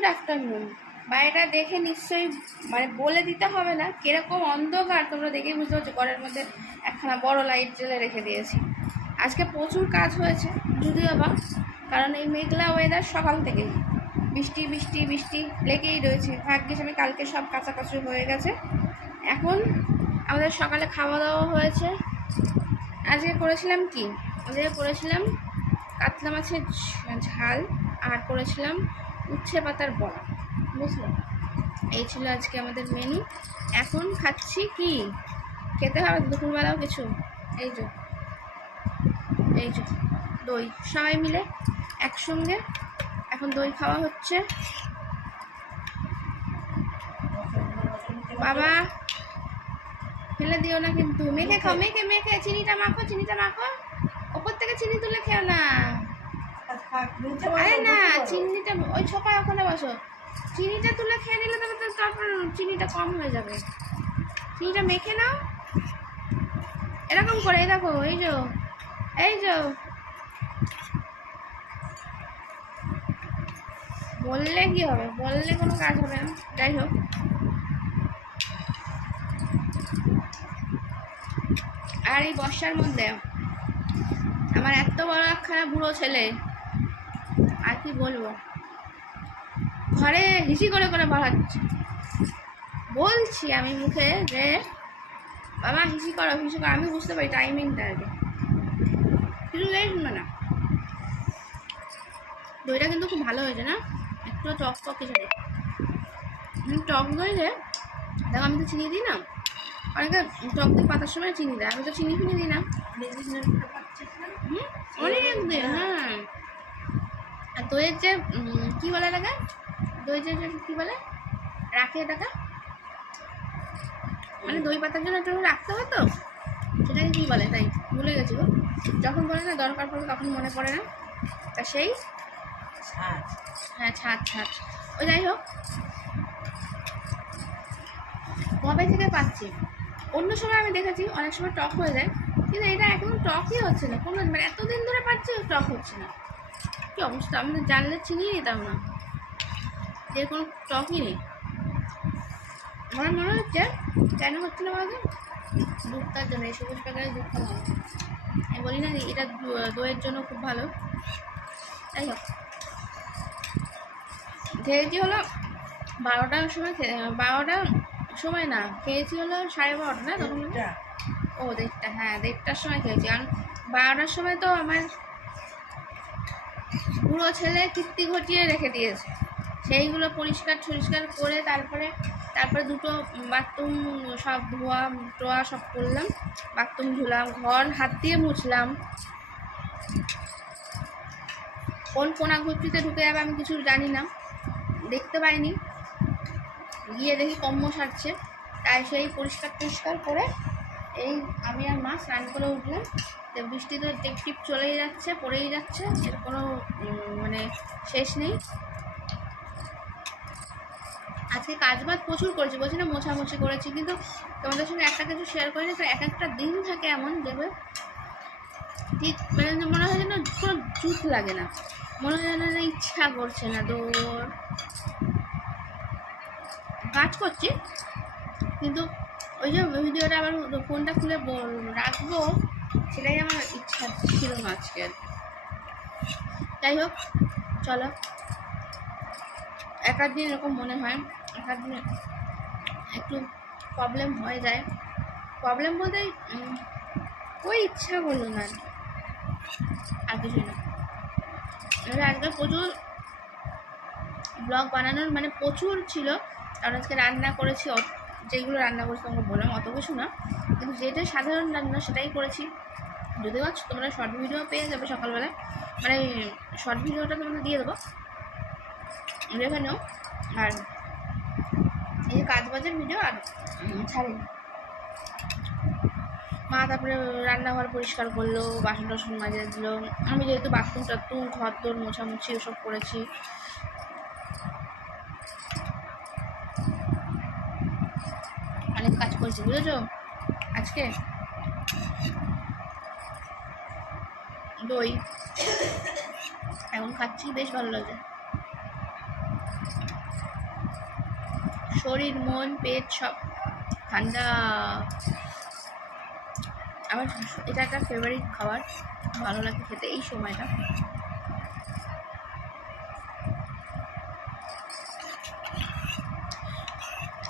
Good afternoon. বাইরেটা দেখে নিশ্চয়ই মানে বলে দিতে হবে না কিরকম অন্ধকার, তোমরা দেখেই বুঝতে পারছো। ঘরের মধ্যে একখানা বড় লাইট জ্বেলে রেখে দিয়েছি। আজকে প্রচুর কাজ হয়েছে যদিও বা, কারণ এই মেঘলা ওয়েদার সকাল থেকেই বৃষ্টি বৃষ্টি বৃষ্টি লেগেই রয়েছে। ভাগ্যিস আমি কালকে সব কাছাকাছি হয়ে গেছে। এখন আমাদের সকালে খাওয়া দাওয়া হয়েছে। আজকে করেছিলাম কি, আজকে করেছিলাম কাতলা মাছের ঝাল আর করেছিলাম উচ্ছে পাতার বড়া, বুঝলো। এই ছিল আজকে আমাদের মেনু। এখন খাচ্ছি কি, খেতে হবে দুপুরবেলাও কিছু। এই যে দই, সবাই মিলে একসঙ্গে এখন দই খাওয়া হচ্ছে। বাবা ফেলে দিও না কিন্তু, মেখে খাও, মেখে মেখে চিনিটা মাখো, চিনিটা মাখো, ওপর থেকে চিনি তুলে খেও না। আরে না, চিনিটা ওই ছোপা ওখানে বসো, চিনিটা তুলে খেয়ে নিলে তবে তো তারপর চিনিটা কম হয়ে যাবে। চিনিটা মেখে নাও এরকম করে। এই দেখো, এই যে বললে কি হবে, বললে কোনো কাজ হবে না। যাই হোক, আর এই বর্ষার মধ্যে আমার এত বড় একখানা বুড়ো ছেলে, আর কি বলবো, ঘরে হিসি করে করে বাড়াচ্ছে। বলছি আমি মুখে যে বাবা হিসি করো হিসি করো, আমি বুঝতে পারি টাইমিংটা আগে, কিছু লেট না। দইটা কিন্তু খুব ভালো হয়েছে না, একটু টক টক কিছু নেই, টক দই রে। দেখো আমি তো চিনি দিই না, অনেকে টক দই পাতার সময় চিনি দেয়, আমি তো চিনি ফিনি দিই না। অনেক দিন, হ্যাঁ। আর দইয়ের যে কী বলে এটাকে, দই যে কী বলে রাখে এটাকে, মানে দই পাতার জন্য একটু রাখতে হয় তো, সেটাকে কী বলে তাই ভুলে গেছি গো। যখন বলে না দরকার পড়বে তখন মনে পড়ে না, তা সেই হ্যাঁ ছাঁচ। ওই যাই হোক, কবে থেকে পাচ্ছি। অন্য সময় আমি দেখেছি অনেক সময় টক হয়ে যায়, কিন্তু এটা একদম টকই হচ্ছে না কোনো, মানে এতদিন ধরে পাচ্ছি টক হচ্ছে না। কী অবস্থা, আমাদের জানলে চিনিয়ে নিতাম না, যে কোনো টকই নেই। আমার মনে হচ্ছে কেন হচ্ছে না বলতে, দুধটার জন্য, এই সবুজ প্যাকেটের দুধটা ভালো। আমি বলি না এটা দইয়ের জন্য খুব ভালো। যাই হোক, খেয়েছি হলো 12টার সময়, 12টার সময় না, খেয়েছি হলো 12:30 না তখন, ও 1:30, হ্যাঁ 1:30টার সময় খেয়েছি। কারণ 12টার সময় তো আমার বুড়ো ছেলে কীর্তি ঘটিয়ে রেখে দিয়েছে, সেইগুলো পরিষ্কার করে তারপরে দুটো বাথরুম সব ধোয়া টোয়া সব করলাম, বাথরুম ধুলাম, ঘর হাত দিয়ে মুছলাম। কোন কোনা ঘুরতে ঢুকে যাবে আমি কিছু জানি না, দেখতে পাইনি, গিয়ে দেখি কম্ম সারছে, তাই সেই পরিষ্কার করে এই আমি আর মা স্নান করে উঠলাম। তো বৃষ্টি তো টিপ চলেই যাচ্ছে, পড়েই যাচ্ছে, এর কোনো মানে শেষ নেই। আজকে কাজবাজ প্রচুর করেছি, বলছি না মোছামুছি করেছি, কিন্তু তোমাদের সঙ্গে একটা কিছু শেয়ার করিনি তো। এক একটা দিন থাকে এমন দেখবে ঠিক মানে মনে হয় যেন কোনো জুত লাগে না, মনে হয় যেন ইচ্ছা করছে না। তো কাজ করছি, কিন্তু ওই যে ভিডিওটা আবার ফোনটা খুলে রাখবো সেটাই আমার ইচ্ছা ছিল না আজকে। যাই হোক চলো, এক দিন এরকম মনে হয়, এক দিন একটু প্রবলেম হয়ে যায়। প্রবলেম বলতে ওই ইচ্ছা করলো না, আর কিছু না। আজকে প্রচুর ব্লগ বানানোর মানে প্রচুর ছিল, কারণ আজকে রান্না করেছি, যেগুলো রান্না করেছি তোমাকে বললাম অত কিছু না, কিন্তু যেটা সাধারণ রান্না সেটাই করেছি। যদিও তোমরা শর্ট ভিডিও পেয়ে যাবে সকালবেলা, মানে শর্ট ভিডিওটা তোমাদের দিয়ে দেবো দেখে নাও। আর এই কাজবাজের ভিডিও আর ছাড়িনি। মা তারপরে রান্নাঘর পরিষ্কার করলো, বাসন টাসন মাজিয়ে দিল, আমি যেহেতু বাথরুম টাথরুম ঘর দোর মোছামুছি ওসব করেছি। অনেক কাজ করেছি বুঝেছো আজকে। দই এখন খাচ্ছি, বেশ ভালো লাগে। শরীর মন পেট সব ঠান্ডা। আমার এটা একটা ফেভারিট খাবার, ভালো লাগে খেতে এই সময়টা।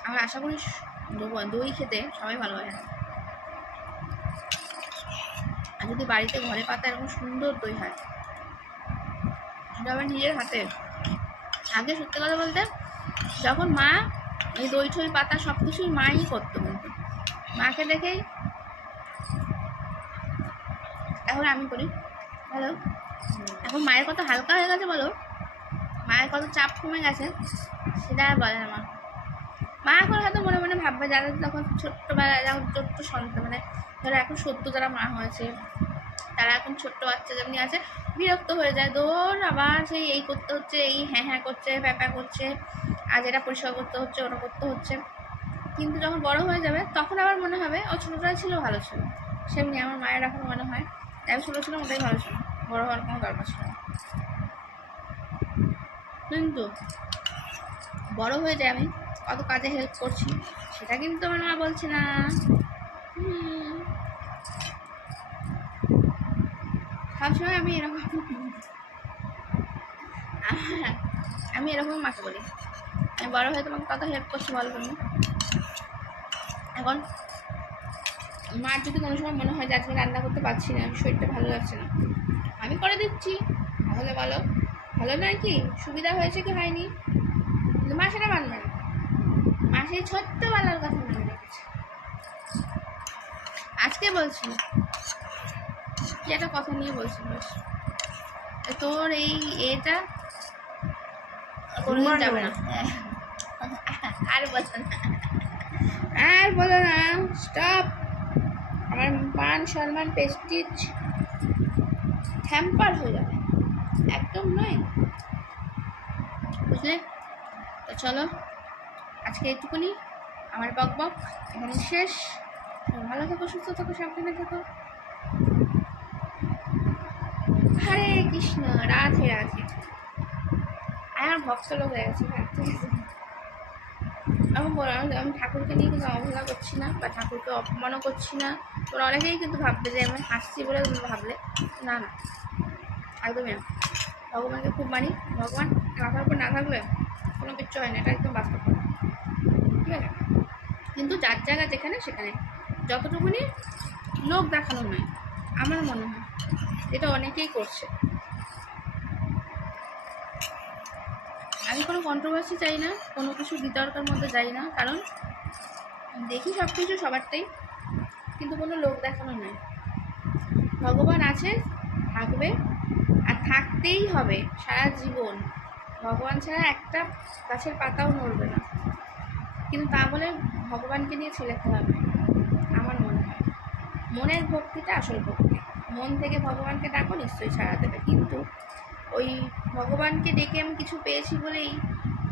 আমার আশা করি দই খেতে সবাই ভালোবাসে। আর যদি বাড়িতে ঘরে পাতা এরকম সুন্দর দই হয়, সেটা আমার নিজের হাতে। আগে সত্যি কথা বলতে যখন মা এই দই ঠই পাতা সব কিছুই মাই করতো, কিন্তু মাকে দেখেই এখন আমি করি। ভালো, এখন মায়ের কত হালকা হয়ে গেছে বলো, মায়ের কত চাপ কমে গেছে সেটা আর বলে না মা। মা এখন হয়তো মনে মনে ভাববে যারা তখন ছোট্টবেলায়, যখন ছোট্ট সন্তান, মানে ধরো এখন সদ্য যারা মা হয়েছে তারা এখন ছোট্ট বাচ্চা যেমনি আছে বিরক্ত হয়ে যায়, দৌড় আবার সেই এই করতে হচ্ছে, এই হ্যাঁ হ্যাঁ করছে, প্যাপা করছে, আজ এটা পরিষ্কার করতে হচ্ছে, ওটা করতে হচ্ছে। কিন্তু যখন বড় হয়ে যাবে তখন আবার মনে হবে ও ছোটোটাই ছিল ভালো ছিল। সেমনি আমার মায়ের এখন মনে হয় আমি ছোটো ছিলাম ওটাই ভালো ছিল, বড় হওয়ার কোনো দরকার ছিল না। কিন্তু বড় হয়ে যায় আমি কত কাজে হেল্প করছি সেটা কিন্তু আমার মা বলছে না। সবসময় আমি এরকম মাকে বলি আমি বড় হয়ে তোমাকে কত হেল্প করছি বলো তুমি। এখন মার যদি কোনো সময় মনে হয় যে আজকে রান্না করতে পারছি না, শরীরটা ভালো লাগছে না, আমি করে দিচ্ছি, তাহলে বলো ভালো নয় কি, সুবিধা হয়েছে কি হয়নি? কিন্তু মা সেটা মানবে না, মা সেই ছোট্টবেলার কথা মনে রেখেছে। আজকে বলছি কি একটা কথা নিয়ে বলছি, তোর এই এটা কোনোদিন যাবে না, আর বলো না, আর বলো না, স্টপ। আমার মান সম্মান প্রেস্টিজ হ্যাম্পার হয়ে যাবে, একদম নয়, বুঝলে? তো চলো আজকে এইটুকুনি, আমার বক বক এখানে শেষ। ভালো থাকো, সুস্থ থাকো, সাবধানে থাকো। হরে কৃষ্ণ, রাধে রাধে। আমার ভক্ত লোক হয়ে গেছে, আমি ঠাকুরকে নিয়ে কিন্তু অবহেলা করছি না বা ঠাকুরকে অপমানও করছি না। তোরা অনেকেই কিন্তু ভাববে যে আমি হাসছি বলে তুমি ভাবলে, না না, একদমই না। ভগবানকে খুব মানি, ভগবান মাথার উপর না থাকলে কোনো কিচ্ছু হয় না, এটা একদম বাস্তব কথা, ঠিক আছে? কিন্তু যার জায়গা যেখানে সেখানে যতটুকুনি লোক দেখানো নয়, আমার মনে হয় এটা অনেকেই করছে। আমি কোনো কন্ট্রোভার্সি চাই না, কোনো কিছু বিতর্কের মধ্যে যাই না, কারণ দেখি সব কিছু সবারটাই, কিন্তু কোনো লোক দেখানো নয়। ভগবান আছে, থাকবে, আর থাকতেই হবে সারা জীবন। ভগবান ছাড়া একটা গাছের পাতাও নড়বে না, কিন্তু তা বলে ভগবানকে নিয়ে ছেলে খেলা নয়। আমার মনে হয় মনের ভক্তিটা আসল ভক্তি, মন থেকে ভগবানকে ডাকো, নিশ্চয়ই ছাড়া দেবে। কিন্তু ওই ভগবানকে ডেকে আমি কিছু পেয়েছি বলেই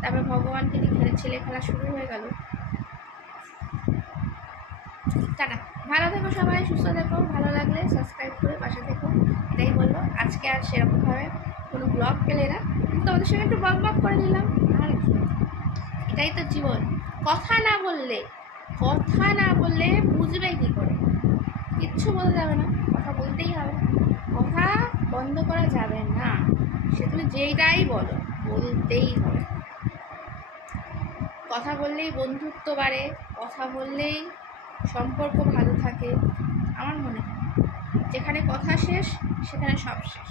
তারপর ভগবানকে নিয়ে ছেলে খেলা শুরু হয়ে গেল। টাটা, ভালো থেকো সবাই, সুস্থ থেকো, ভালো লাগলে সাবস্ক্রাইব করে পাশে থেকো, এটাই বলবো। আজকে আর সেরকমভাবে কোনো ব্লগ পেলে না, কিন্তু তোমাদের সঙ্গে একটু বক বক করে নিলাম, আর কি, এটাই তো জীবন। কথা না বললে বুঝবে কী করে? কিচ্ছু বলা যাবে না, কথা বলতেই হবে, কথা বন্ধ করা যাবে না, সে তুমি যেইটাই বলো বলতেই হবে। কথা বললেই বন্ধুত্ব বাড়ে, কথা বললেই সম্পর্ক ভালো থাকে। আমার মনে হয় যেখানে কথা শেষ সেখানে সব শেষ।